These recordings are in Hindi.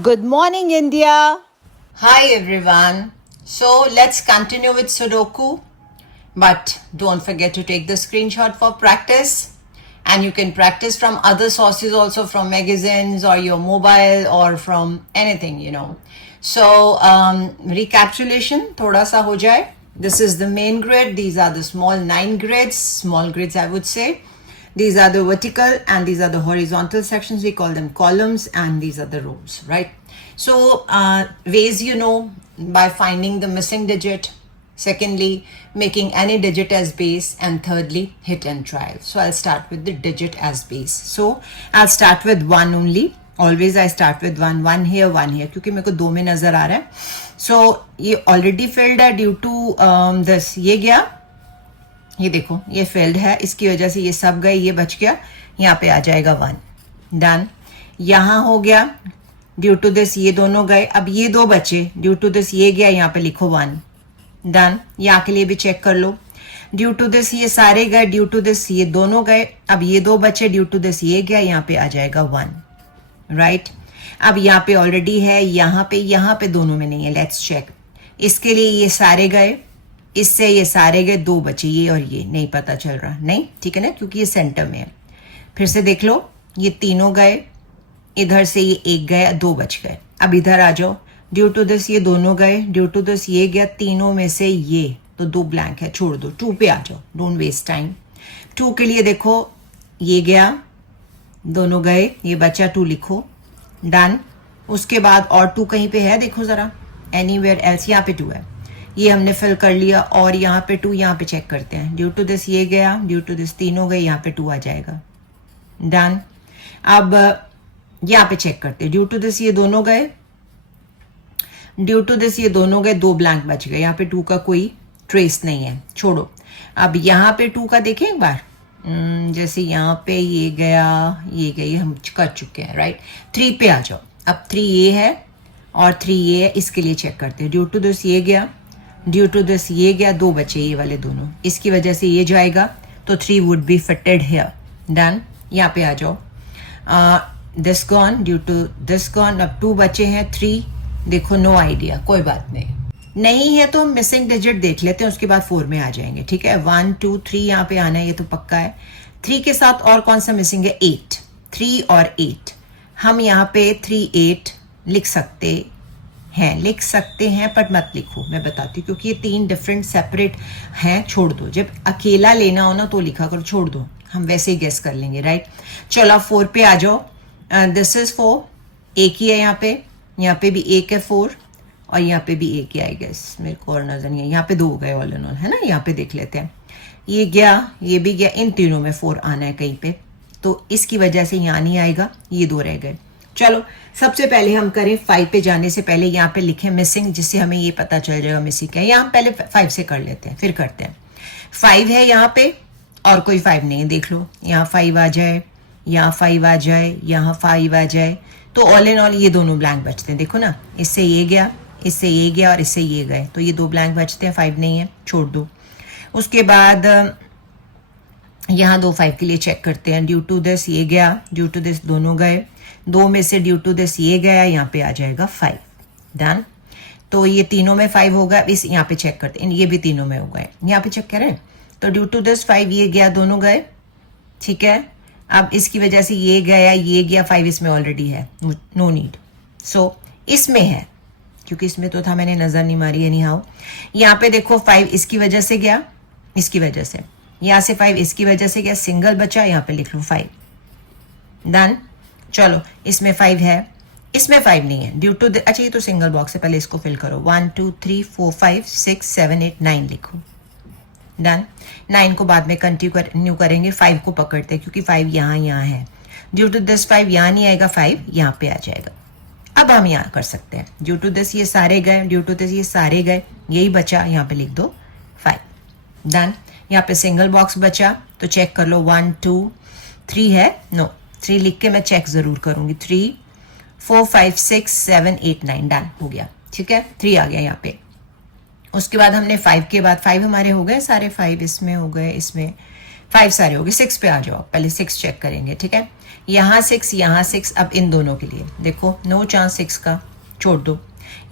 Good morning, India. Hi everyone. So let's continue with Sudoku. But don't forget to take the screenshot for practice. And you can practice from other sources also, from magazines or your mobile or from anything. So recapitulation, thoda sa ho jaye. This is the main grid. These are the small 9 grids, small grids I would say. These are the vertical and these are the horizontal sections. We call them columns, and these are the rows, right? So ways by finding the missing digit. Secondly, making any digit as base. And thirdly, hit and trial. So I'll start with the digit as base. So I'll start with 1 only. Always I start with 1 here, 1 here, क्योंकि मेरे को 2 में नजर आ रहा है. So ये already filled है due to this. ये गया, ये देखो ये फेल्ड है, इसकी वजह से ये सब गए, ये बच गया, यहाँ पे आ जाएगा 1. डन. यहाँ हो गया, ड्यू टू दिस ये दोनों गए, अब ये 2 बचे, ड्यू टू दिस ये गया, यहाँ पे लिखो 1. डन. यहाँ के लिए भी चेक कर लो, ड्यू टू दिस ये सारे गए, ड्यू टू दिस ये दोनों गए, अब ये 2 बचे, ड्यू टू दिस ये गया, यहाँ पे आ जाएगा 1. राइट. अब यहाँ पे ऑलरेडी है, यहाँ पे दोनों में नहीं है. Let's check. इसके लिए ये सारे गए, इससे ये सारे गए, 2 बचे, ये और ये नहीं पता चल रहा, नहीं ठीक है ना, क्योंकि ये सेंटर में है. फिर से देख लो, ये तीनों गए, इधर से ये 1 गया, 2 बच गए. अब इधर आ जाओ, ड्यू टू दिस ये दोनों गए, ड्यू टू दिस ये गया, तीनों में से ये तो 2 ब्लैंक है, छोड़ दो. 2 पे आ जाओ, डोंट वेस्ट टाइम. 2 के लिए देखो, ये गया, दोनों गए, ये बचा, 2 लिखो. डन. उसके बाद और 2 कहीं पे है, देखो जरा, एनीवेयर एल्स. यहाँ पे 2 है, ये हमने फिल कर लिया, और यहाँ पे 2, यहाँ पे चेक करते हैं. ड्यू टू दिस ये गया, ड्यू टू दिस तीनों गए, यहाँ पे 2 आ जाएगा. डन. अब यहाँ पे चेक करते हैं, ड्यू टू दिस ये दोनों गए, ड्यू टू दिस ये दोनों गए, 2 ब्लैंक बच गए, यहाँ पे 2 का कोई ट्रेस नहीं है, छोड़ो. अब यहाँ पे 2 का देखें एक बार, जैसे यहाँ पे ये गया, ये हम कर चुके हैं. राइट. 3 पे आ जाओ. अब 3 ये है और 3 ये है, इसके लिए चेक करते हैं. ड्यू टू दिस ये गया, ड्यू टू दिस ये गया, 2 बचे ये वाले दोनों, इसकी वजह से ये जाएगा, तो 3 would be fitted here. Done. यहाँ पे आ जाओ. This gone, due to this gone. अब 2 बचे हैं, 3 देखो, नो आइडिया, कोई बात नहीं है तो हम मिसिंग डिजिट देख लेते हैं, उसके बाद 4 में आ जाएंगे. ठीक है. 1 2 3 यहाँ पे आना है, ये तो पक्का है. 3 के साथ और कौन सा मिसिंग है? 8. 3 और 8. हम यहाँ पे 3 8 लिख सकते हैं, पर मत लिखो, मैं बताती हूँ, क्योंकि ये 3 डिफरेंट सेपरेट हैं. छोड़ दो, जब अकेला लेना हो ना तो लिखा करो, छोड़ दो, हम वैसे ही गेस कर लेंगे. राइट. चलो 4 पे आ जाओ. दिस इज 4, एक ही है यहाँ पे भी 1 है 4, और यहाँ पे भी 1 ही, आई गेस, मेरे को और नजर नहीं है. यहाँ पे 2 गए ऑल इन ऑल, है ना. यहाँ पे देख लेते हैं, ये गया, ये भी गया, इन तीनों में 4 आना है कहीं पे, तो इसकी वजह से यहाँ नहीं आएगा, ये 2 रह गए. चलो सबसे पहले हम करें 5 पे जाने से पहले यहाँ पे लिखें मिसिंग, जिससे हमें ये पता चल जाएगा मिसिंग क्या है. यहाँ हम पहले 5 से कर लेते हैं, फिर करते हैं. 5 है यहाँ पे, और कोई 5 नहीं है, देख लो, यहाँ 5 आ जाए, यहाँ 5 आ जाए, यहाँ 5 आ जाए, तो ऑल इन ऑल ये दोनों ब्लैंक बचते हैं. देखो ना, इससे ये गया, इससे ये गया, और इससे ये गए, तो ये 2 ब्लैंक बचते हैं, 5 नहीं है, छोड़ दो. उसके बाद यहाँ 2 5 के लिए चेक करते हैं. ड्यू टू दिस ये गया, ड्यू टू दिस दोनों गए, 2 में से ड्यू टू दिस ये गया, यहाँ पे आ जाएगा 5. डन. तो ये तीनों में 5 होगा. इस यहाँ पे चेक करते हैं, ये भी तीनों में हो गए, यहाँ पे चेक करें, तो ड्यू टू दिस 5 ये गया, दोनों गए. ठीक है. अब इसकी वजह से ये गया, ये गया, 5 इसमें ऑलरेडी है, नो नीड. सो इसमें है, क्योंकि इसमें तो था, मैंने नजर नहीं मारी. एनी हाउ यहाँ पे देखो, 5 इसकी वजह से गया, इसकी वजह से, यहाँ से 5 इसकी वजह से गया, सिंगल बचा, यहाँ पे लिख लो 5. डन. चलो इसमें 5 है, इसमें 5 नहीं है, ड्यू टू अच्छा ये तो सिंगल बॉक्स है, पहले इसको फिल करो. 1 2 3 4 5 6 7 8 9 लिखो. डन. 9 को बाद में कंटिन्यू करेंगे, 5 को पकड़ते हैं, क्योंकि 5 यहाँ है. ड्यू टू दिस 5 यहाँ नहीं आएगा, 5 यहाँ पे आ जाएगा. अब हम यहाँ कर सकते हैं, ड्यू टू दिस ये सारे गए, ड्यू टू दिस ये सारे गए, यही बचा, यहाँ पे लिख दो 5. डन. यहाँ पे सिंगल बॉक्स बचा, तो चेक कर लो. 1 2 3 है, नो 3 लिख के मैं चेक जरूर करूंगी. 3 4 5 6 7 8 9. डन हो गया. ठीक है. 3 आ गया यहाँ पे. उसके बाद हमने 5 के बाद 5 हमारे हो गए सारे, 5 इसमें हो गए, इसमें 5 सारे हो गए, 6 पे आ जाओ, पहले 6 चेक करेंगे, ठीक है। यहाँ 6, यहाँ 6, अब इन दोनों के लिए देखो नो चांस 6 का, छोड़ दो।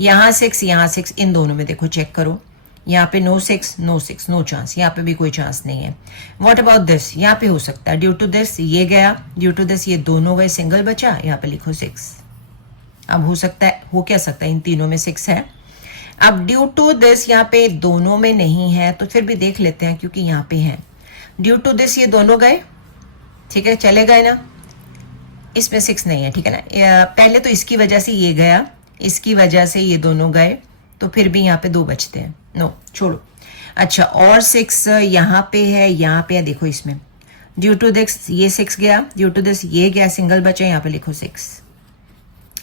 यहाँ 6, यहाँ 6, इन दोनों में देखो चेक करो, यहाँ पे नो 6, नो 6, नो चांस, यहाँ पे भी कोई चांस नहीं है। व्हाट अबाउट दिस, यहाँ पे हो सकता है, ड्यू टू दिस ये गया, ड्यू टू दिस ये दोनों गए, सिंगल बचा, यहाँ पे लिखो 6। अब हो सकता है, हो क्या सकता है, इन तीनों में 6 है। अब ड्यू टू दिस यहाँ पे दोनों में नहीं है, तो फिर भी देख लेते हैं क्योंकि यहाँ पे है। ड्यू टू दिस ये दोनों गए, ठीक है, चले गए ना, इसमें 6 नहीं है, ठीक है ना। पहले तो इसकी वजह से ये गया, इसकी वजह से ये दोनों गए, तो फिर भी यहाँ पे 2 बचते हैं, नो छोड़ो। अच्छा, और 6 यहाँ पे है, यहाँ पे है, देखो इसमें ड्यू टू दिस ये 6 गया, ड्यू टू दिस ये गया, सिंगल बचा, यहाँ पे लिखो 6।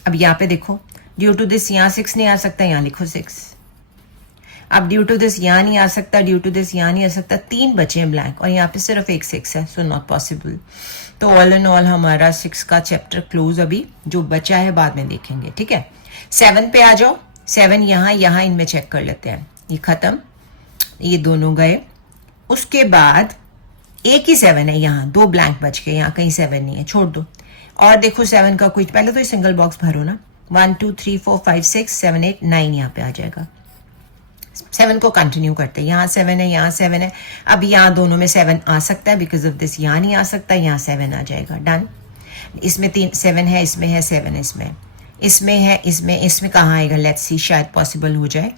अब यहाँ पे देखो ड्यू टू दिस यहाँ 6 नहीं आ सकता, यहाँ लिखो 6। अब ड्यू टू दिस यहाँ नहीं आ सकता, ड्यू टू दिस यहाँ नहीं आ सकता, 3 बचे हैं ब्लैंक, और यहाँ पे सिर्फ एक 6 है, सो नॉट पॉसिबल। तो ऑल इन ऑल हमारा 6 का चैप्टर क्लोज, अभी जो बचा है बाद में देखेंगे, ठीक है। 7 पे आ जाओ, 7 यहाँ, यहाँ इनमें चेक कर लेते हैं, ये खत्म, ये दोनों गए। उसके बाद एक ही 7 है, यहाँ 2 ब्लैंक बच गए, यहाँ कहीं 7 नहीं है, छोड़ दो। और देखो 7 का कुछ, पहले तो ये सिंगल बॉक्स भरो ना, 1 2 3 4 5 6 7 8 9 यहाँ पे आ जाएगा। 7 को कंटिन्यू करते हैं, यहाँ 7 है, यहाँ 7 है। अब यहाँ दोनों में 7 आ सकता है, बिकॉज ऑफ दिस यहाँ नहीं आ सकता, यहाँ 7 आ जाएगा, डन। इसमें 7 है, इसमें है 7 है, इसमें है, इसमें कहाँ आएगा, लेट्स सी, शायद पॉसिबल हो जाए,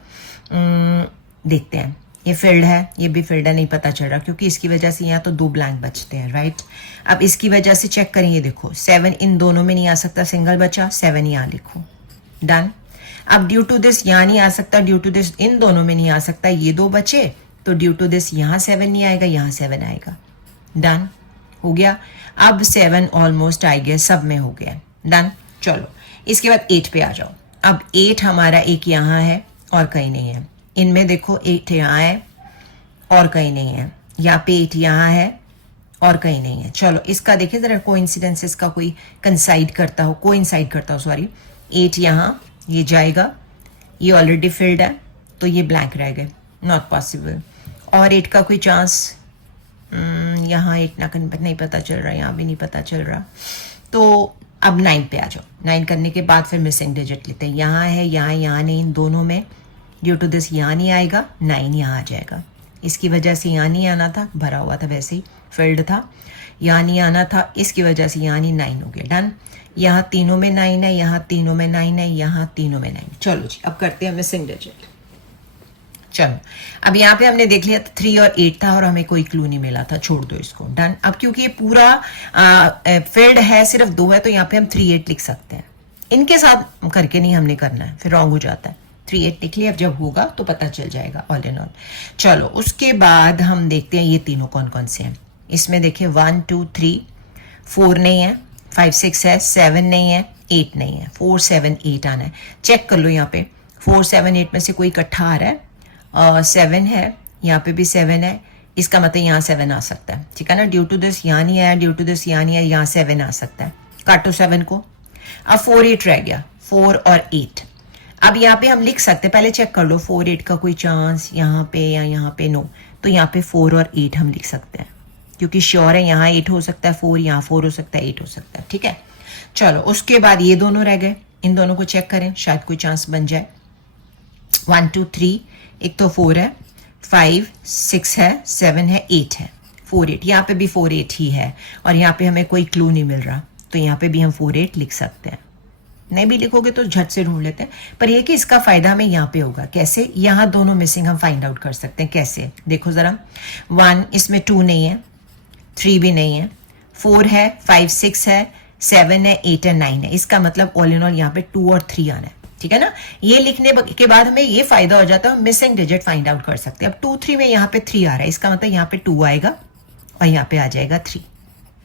देखते हैं। ये फील्ड है, ये भी फील्ड है, नहीं पता चल रहा क्योंकि इसकी वजह से यहाँ तो 2 ब्लैंक बचते हैं, राइट। अब इसकी वजह से चेक करें, ये देखो 7 इन दोनों में नहीं आ सकता, सिंगल बचा, 7 यहाँ लिखो, डन। अब ड्यू टू दिस यहाँ नहीं आ सकता, ड्यू टू दिस इन दोनों में नहीं आ सकता, ये 2 बचे, तो ड्यू टू दिस यहाँ 7 नहीं आएगा, यहाँ 7 आएगा, डन हो गया। अब 7 ऑलमोस्ट आ गया, सब में हो गया, डन। चलो इसके बाद 8 पे आ जाओ। अब 8 हमारा एक यहाँ है और कहीं नहीं है, इनमें देखो 8 यहाँ है और कहीं नहीं है, यहाँ पे 8 यहाँ है और कहीं नहीं है। चलो इसका देखिए जरा, कोइंसिडेंसेस का कोई कोइंसाइड करता हो, सॉरी। 8 यहाँ, ये जाएगा, ये ऑलरेडी फिल्ड है, तो ये ब्लैंक रह गए, नॉट पॉसिबल। और 8 का कोई चांस, यहाँ 8 ना, नहीं पता चल रहा, यहाँ भी नहीं पता चल रहा। तो अब 9 पे आ जाओ। 9 करने के बाद फिर मिसिंग डिजिट लेते हैं, यहाँ है, यहाँ नहीं, इन दोनों में ड्यू टू दिस यहाँ नहीं आएगा, 9 यहाँ आ जाएगा। इसकी वजह से यहाँ नहीं आना था, भरा हुआ था, वैसे ही फील्ड था, यहाँ नहीं आना था, इसकी वजह से यहाँ नहीं, 9 हो गया, डन। यहाँ तीनों में 9 है, यहाँ तीनों में 9 है, यहाँ तीनों में 9। चलो जी, अब करते हैं मिसिंग डिजिट। चलो अब यहाँ पे हमने देख लिया 3 और 8 था और हमें कोई क्लू नहीं मिला था, छोड़ दो इसको, डन। अब क्योंकि ये पूरा फील्ड है, सिर्फ 2 है, तो यहाँ पे हम 3 8 लिख सकते हैं। इनके साथ करके नहीं हमने करना है, फिर रॉन्ग हो जाता है। 3 8 लिख लिया, अब जब होगा तो पता चल जाएगा, ऑल इन ऑल। चलो उसके बाद हम देखते हैं ये तीनों कौन कौन से हैं। इसमें देखिए 1 2 3 4 नहीं है, 5 6 है, 7 नहीं है, 8 नहीं है, 4 7 8 आना है। चेक कर लो यहाँ पे 4 7 8 में से कोई इकट्ठा आ रहा है, 7 है, यहाँ पे भी 7 है, इसका मतलब यहाँ 7 आ सकता है, ठीक है ना। ड्यू टू दिस यहाँ नहीं आया, ड्यू टू दिस यहाँ नहीं आया, यहाँ 7 आ सकता है, काटो 7 को। अब 4 8 रह गया, 4 और 8। अब यहाँ पे हम लिख सकते हैं, पहले चेक कर लो 4 8 का कोई चांस यहाँ पे या यहाँ पे, नो। तो यहाँ पे 4 और 8 हम लिख सकते हैं, क्योंकि श्योर है यहाँ 8 हो सकता है, 4 यहाँ 4 हो सकता है, 8 हो सकता है, ठीक है। चलो उसके बाद ये दोनों रह गए, इन दोनों को चेक करें, शायद कोई चांस बन जाए। 1 2 3, एक तो 4 है, 5 6 है, 7 है, 8 है, 4 8, यहाँ पे भी 4 8 ही है, और यहाँ पे हमें कोई क्लू नहीं मिल रहा, तो यहाँ पे भी हम 4 8 लिख सकते हैं। नहीं भी लिखोगे तो झट से ढूंढ लेते हैं, पर यह कि इसका फायदा हमें यहाँ पे होगा। कैसे? यहाँ दोनों मिसिंग हम फाइंड आउट कर सकते हैं। कैसे? देखो जरा, 1 इसमें 2 नहीं है, 3 भी नहीं है, 4 है, 5 6 है, 7 है, 8 है, 9 है। इसका मतलब ऑल इन ऑल यहाँ पे 2 और 3 आना है, ठीक है ना। ये लिखने के बाद हमें ये फायदा हो जाता है, हम मिसिंग डिजिट फाइंड आउट कर सकते हैं। अब 2 3 में यहाँ पे 3 आ रहा है, इसका मतलब यहाँ पे 2 आएगा और यहाँ पे आ जाएगा 3।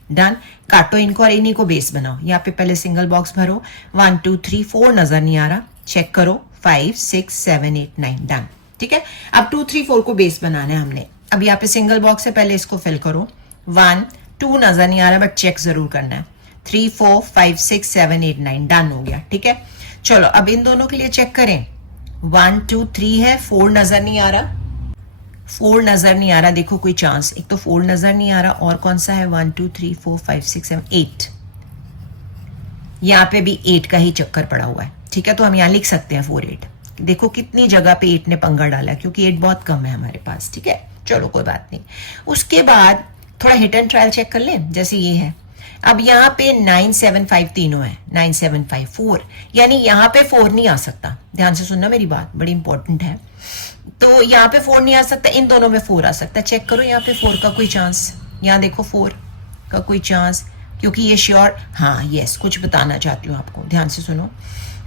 डन। काटो इनको और इन्हीं को बेस बनाओ। यहाँ पे पहले सिंगल बॉक्स भरो, 1 2 3 4 नजर नहीं आ रहा, चेक करो, 5 6 7 8 9, डन। ठीक है, अब 2 3 4 को बेस बनाना है हमने। अब यहाँ पे सिंगल बॉक्स है, पहले इसको फिल करो। 1 2 नजर नहीं आ रहा, बट चेक जरूर करना है। 3 4 5 6 7 8 9, डन हो गया। ठीक है, चलो अब इन दोनों के लिए चेक करें। 1 2 3 है, 4 नजर नहीं आ रहा, 4 नजर नहीं आ रहा, देखो कोई चांस, एक तो 4 नजर नहीं आ रहा, और कौन सा है 1 2 3 4 5 6 7 8, यहाँ पे भी 8 का ही चक्कर पड़ा हुआ है, ठीक है। तो हम यहाँ लिख सकते हैं 4 8, देखो कितनी जगह पे 8 ने पंगा डाला, क्योंकि 8 बहुत कम है हमारे पास, ठीक है। चलो कोई बात नहीं। उसके बाद थोड़ा हिट एंड ट्रायल चेक कर लें, जैसे ये है। अब यहाँ पे 9 7 5 तीनों है, 9 7 5 4, यानी यहाँ पे 4 नहीं आ सकता, ध्यान से सुनना मेरी बात, बड़ी इंपॉर्टेंट है। तो यहाँ पे 4 नहीं आ सकता, इन दोनों में 4 आ सकता है। चेक करो यहाँ पे 4 का कोई चांस, यहाँ देखो 4 का कोई चांस, क्योंकि ये श्योर, हाँ यस, कुछ बताना चाहती हूँ आपको, ध्यान से सुनो।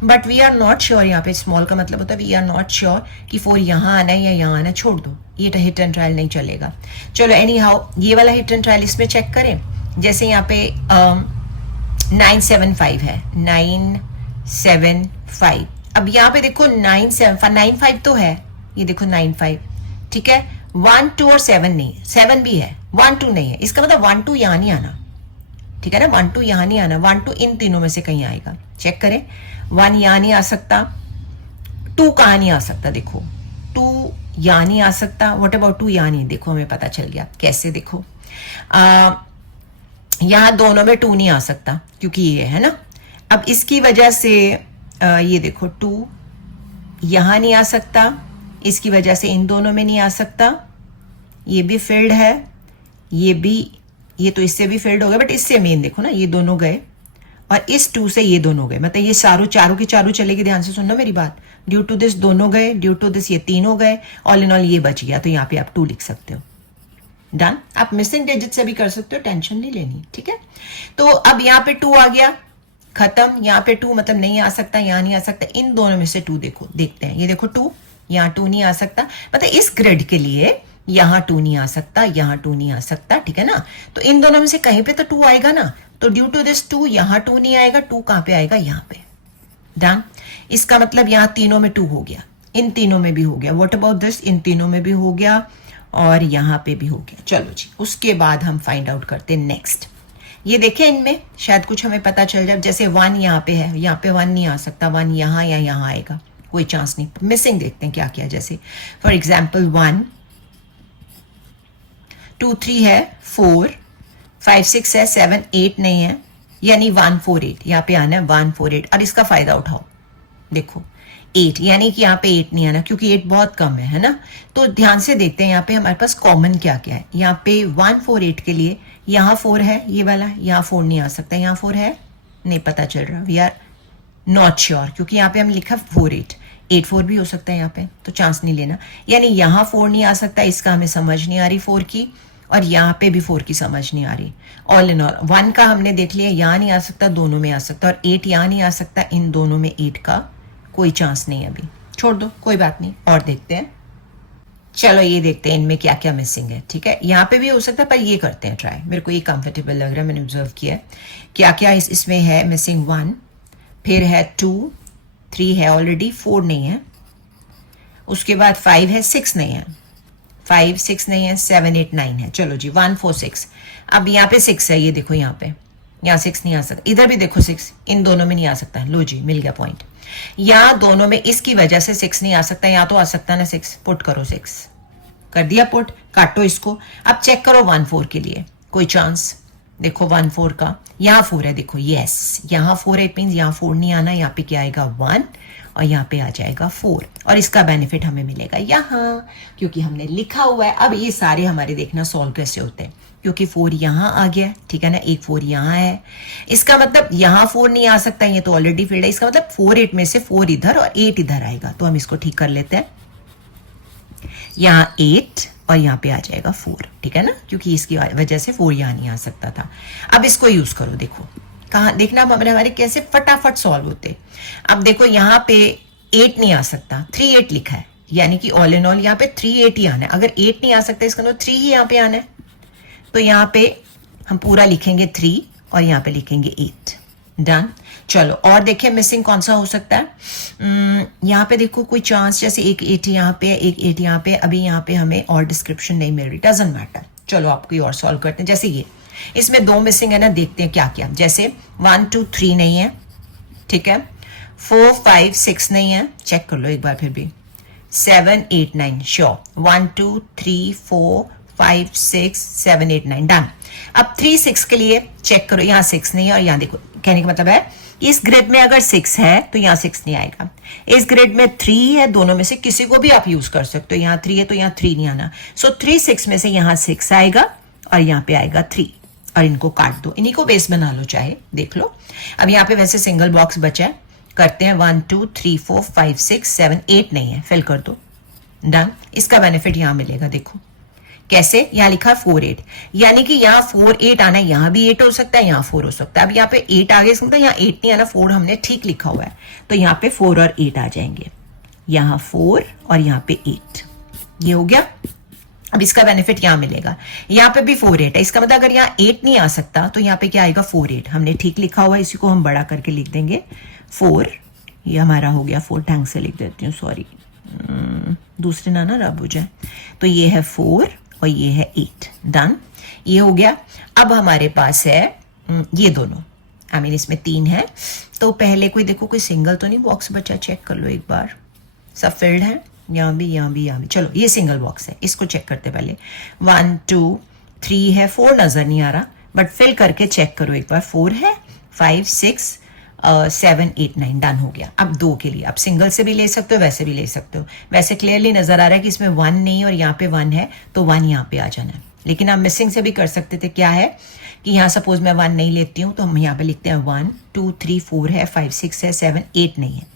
But we are not sure, यहाँ पे स्मॉल का मतलब होता है वी आर नॉट श्योर कि 4 यहाँ आना है या यहाँ आना है, छोड़ दो, ये हिट एंड ट्रायल नहीं चलेगा। चलो एनी हाउ, ये वाला हिट एंड ट्रायल इसमें चेक करें। जैसे यहाँ पे 9 7 5 है, 9 7 5, अब यहाँ पे देखो 9 5 तो है, ये देखो 9 5, ठीक है। 1 2 और 7 नहीं, 7 भी है, 1 2 नहीं है, इसका मतलब 1 2 यहाँ नहीं आना, ठीक है ना, 1 2 यहाँ नहीं आना, 1 2 इन तीनों में से कहीं आएगा। चेक करें, 1 यहाँ नहीं आ सकता, 2 कहाँ नहीं आ सकता, देखो 2 यहाँ नहीं आ सकता, व्हाट अबाउट 2 यहाँ नहीं, देखो हमें पता चल गया कैसे, देखो यहाँ दोनों में 2 नहीं आ सकता, क्योंकि ये है ना। अब इसकी वजह से ये देखो 2 यहाँ नहीं आ सकता, इसकी वजह से इन दोनों में नहीं आ सकता, ये भी फिल्ड है, ये भी, ये तो इससे भी फिल्ड हो गया, बट इससे मेन देखो ना, ये दोनों गए, और इस 2 से ये दोनों गए, मतलब ये चारों की चारों चलेगी, ध्यान से सुनना मेरी बात। ड्यू टू दिस दोनों गए, ड्यू टू दिस ये तीनों गए, ऑल इन ऑल ये बच गया, तो यहाँ पे आप 2 लिख सकते हो। डन। आप मिसिंग डिजिट से भी कर सकते हो, टेंशन नहीं लेनी, ठीक है। तो अब यहाँ पे 2 आ गया, खत्म। यहाँ पे 2 मतलब नहीं आ सकता, यहाँ नहीं आ सकता, इन दोनों में से 2 देखो, देखते हैं, ये देखो 2, यहाँ 2 नहीं आ सकता, मतलब इस ग्रिड के लिए यहाँ 2 नहीं आ सकता, यहाँ 2 नहीं आ सकता, ठीक है ना। तो इन दोनों में से कहीं पे तो 2 आएगा ना, तो ड्यू टू दिस 2 यहाँ 2 नहीं आएगा, 2 कहाँ पे आएगा, यहाँ पे। डन। इसका मतलब यहाँ तीनों में 2 हो गया, इन तीनों में भी हो गया, व्हाट अबाउट दिस, इन तीनों में भी हो गया, और यहाँ पे भी हो गया। चलो जी, उसके बाद हम फाइंड आउट करते हैं नेक्स्ट। ये देखें, इनमें शायद कुछ हमें पता चल जाए, जैसे 1 यहाँ पे है, यहाँ पे 1 नहीं आ सकता, 1 यहाँ या यहाँ आएगा, कोई चांस नहीं। मिसिंग देखते हैं क्या क्या, जैसे फॉर एग्जाम्पल 1 2 3 है, 4 5 6 है, 7 8 नहीं है, यानी 1 4 8, यहाँ पे आना है 1 4 8, और इसका फायदा उठाओ, देखो 8, यानी कि यहाँ पे 8 नहीं आना, क्योंकि 8 बहुत कम है ना। तो ध्यान से देखते हैं यहाँ पे हमारे पास कॉमन क्या क्या है। यहाँ पे 1 4 8 के लिए यहाँ 4 है, ये वाला, यहाँ 4 नहीं आ सकता, यहाँ 4 है, नहीं पता चल रहा, वी आर नॉट श्योर, क्योंकि यहाँ पे हम लिखा 4 8, 8 4 भी हो सकता है यहाँ पे, तो चांस नहीं लेना। यानी यहाँ 4 नहीं आ सकता, इसका हमें समझ नहीं आ रही 4 की, और यहाँ पे भी 4 की समझ नहीं आ रही। ऑल इन ऑल 1 का हमने देख लिया, यहाँ नहीं आ सकता, दोनों में आ सकता, और 8 यहाँ नहीं आ सकता, इन दोनों में 8 का कोई चांस नहीं है, अभी छोड़ दो, कोई बात नहीं, और देखते हैं। चलो ये देखते हैं इनमें क्या क्या मिसिंग है, ठीक है। यहाँ पे भी हो सकता है, पर ये करते हैं ट्राई, मेरे को ये कंफर्टेबल लग रहा है, मैंने ऑब्जर्व किया है क्या क्या इसमें है। मिसिंग 1, फिर है 2 3 है ऑलरेडी, 4 नहीं है, उसके बाद 5 है, 6 नहीं है, 5 6 नहीं है, 7 8 9 है। चलो जी 1 4 6, अब यहाँ पे 6 है, ये देखो यहाँ पे, यहाँ 6 नहीं आ सकता, इधर भी देखो 6, इन दोनों में नहीं आ सकता। लो जी, मिल गया पॉइंट। यहाँ दोनों में इसकी वजह से 6 नहीं आ सकता, यहाँ तो आ सकता है ना 6, पुट करो 6, कर दिया पुट, काटो इसको। अब चेक करो 1 4 के लिए कोई चांस, देखो 1 4 का, यहाँ 4 है, देखो यस, यहाँ 4 है, इट मीन्स यहाँ 4 नहीं आना, यहाँ पे क्या आएगा 1, और यहाँ पे आ जाएगा 4, और इसका बेनिफिट हमें मिलेगा यहाँ, क्योंकि हमने लिखा हुआ है। अब ये सारे हमारे देखना सॉल्व कैसे होते हैं, क्योंकि 4 यहाँ आ गया, ठीक है ना, एक 4 यहाँ है, इसका मतलब यहाँ 4 नहीं आ सकता, ये तो ऑलरेडी फील्ड है, इसका मतलब 4 8 में से 4 इधर और 8 इधर आएगा, तो हम इसको ठीक कर लेते हैं। यहाँ 8 और यहाँ पे आ जाएगा 4, ठीक है ना, क्योंकि इसकी वजह से 4 यहाँ नहीं आ सकता था। अब इसको यूज करो, देखो कहाँ देखना, हमारे कैसे फटाफट सॉल्व होते। अब देखो यहाँ पे 8 नहीं आ सकता, 3 8 लिखा है, यानी कि ऑल इन ऑल यहाँ पे 3 8 ही आना है। अगर 8 नहीं आ सकता, इसका मतलब 3 ही यहाँ पे आना है, तो यहाँ पे हम पूरा लिखेंगे 3 और यहाँ पे लिखेंगे 8। डन। चलो और देखिए मिसिंग कौन सा हो सकता है। यहाँ पे देखो कोई चांस, जैसे एक 8 यहाँ पे, एक 8 यहाँ पे, अभी यहाँ पे हमें और डिस्क्रिप्शन नहीं मिल रही, डजंट मैटर। चलो आप कोई और सॉल्व करते हैं, जैसे ये इसमें 2 मिसिंग है ना, देखते हैं क्या क्या। जैसे 1 2 3 नहीं है, ठीक है, 4 5 6 नहीं है, चेक कर लो एक बार फिर भी, 7 8 9 श्योर 1 2 3 4 5 6 7 8 9 डन। अब 3 6 के लिए चेक करो, यहाँ 6 नहीं है और यहाँ देखो, कहने का मतलब है इस ग्रिड में अगर 6 है तो यहाँ 6 नहीं आएगा, इस ग्रिड में 3 है, दोनों में से किसी को भी आप यूज कर सकते हो। यहाँ 3 है तो यहाँ 3 नहीं आना, सो 3 6 में से यहाँ 6 आएगा और यहाँ पे आएगा 3 और इनको काट दो, इन्हीं को बेस बना लो चाहे, देख लो। अब यहाँ पे वैसे सिंगल बॉक्स बचा है, करते हैं 1 2 3 4 5 6 7 8 नहीं है, फिल कर दो, डन। इसका बेनिफिट यहाँ मिलेगा, देखो कैसे, यहाँ लिखा 4 8, यानी कि यहाँ 4 8 आना है, यहाँ भी 8 हो सकता है, यहाँ 4 हो सकता है। अब यहाँ पे 8 आ गया, इसका मतलब यहाँ 8 नहीं आना, 4 हमने ठीक लिखा हुआ है, तो यहाँ पे 4 और 8 आ जाएंगे, यहाँ 4 और यहाँ पे 8, ये हो गया। अब इसका बेनिफिट यहाँ मिलेगा, यहाँ पे भी 4 8 है, इसका मतलब अगर यहाँ 8 नहीं आ सकता तो यहाँ पे क्या आएगा 4 8, हमने ठीक लिखा हुआ है, इसी को हम बड़ा करके लिख देंगे 4, ये हमारा हो गया 4, ढंग से लिख देती हूँ, सॉरी दूसरे ना रब हो जाए, तो ये है 4 और ये है 8, डन, ये हो गया। अब हमारे पास है ये दोनों, आई मीन इसमें 3 है, तो पहले कोई देखो कोई सिंगल तो नहीं बॉक्स बचा, चेक कर लो एक बार, सब फिल्ड है, यहाँ भी यहाँ भी यहाँ भी, चलो ये सिंगल बॉक्स है, इसको चेक करते पहले। 1 2 3 है, 4 नजर नहीं आ रहा, बट फिल करके चेक करो एक बार, 4 है, 5 6 7 8 9, डन हो गया। अब 2 के लिए आप सिंगल से भी ले सकते हो, वैसे भी ले सकते हो, वैसे क्लियरली नजर आ रहा है कि इसमें 1 नहीं और यहाँ पे 1 है, तो 1 यहाँ पे आ जाना है, लेकिन आप मिसिंग से भी कर सकते थे, क्या है कि यहाँ सपोज मैं 1 नहीं लेती हूँ, तो हम यहाँ पे लिखते हैं 1 2 3 4 है, 5 6 है, 7 8 नहीं है,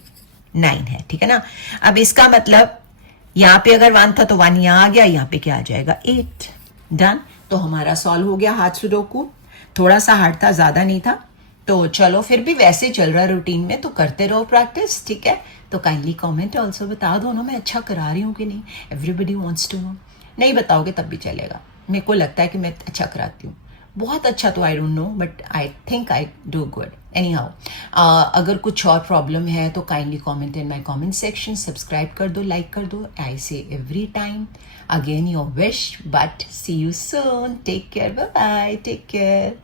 9 है, ठीक है ना। अब इसका मतलब यहाँ पे अगर 1 था तो 1 यहाँ आ गया, यहाँ पे क्या आ जाएगा 8, डन। तो हमारा सॉल्व हो गया हाथ सुडोकू, थोड़ा सा हार्ड था, ज्यादा नहीं था, तो चलो फिर भी वैसे चल रहा है रूटीन में, तो करते रहो प्रैक्टिस, ठीक है। तो काइंडली कमेंट ऑल्सो बता दो ना मैं अच्छा करा रही हूँ कि नहीं, एवरीबडी वांट्स टू नो। नहीं बताओगे तब भी चलेगा, मेरे को लगता है कि मैं अच्छा कराती हूँ, बहुत अच्छा तो I don't know, but I think I do good anyhow. अगर कुछ और प्रॉब्लम है तो kindly comment in my comment section, subscribe कर दो, लाइक कर दो, I say every time again your wish, but see you soon, take care, bye bye, take care.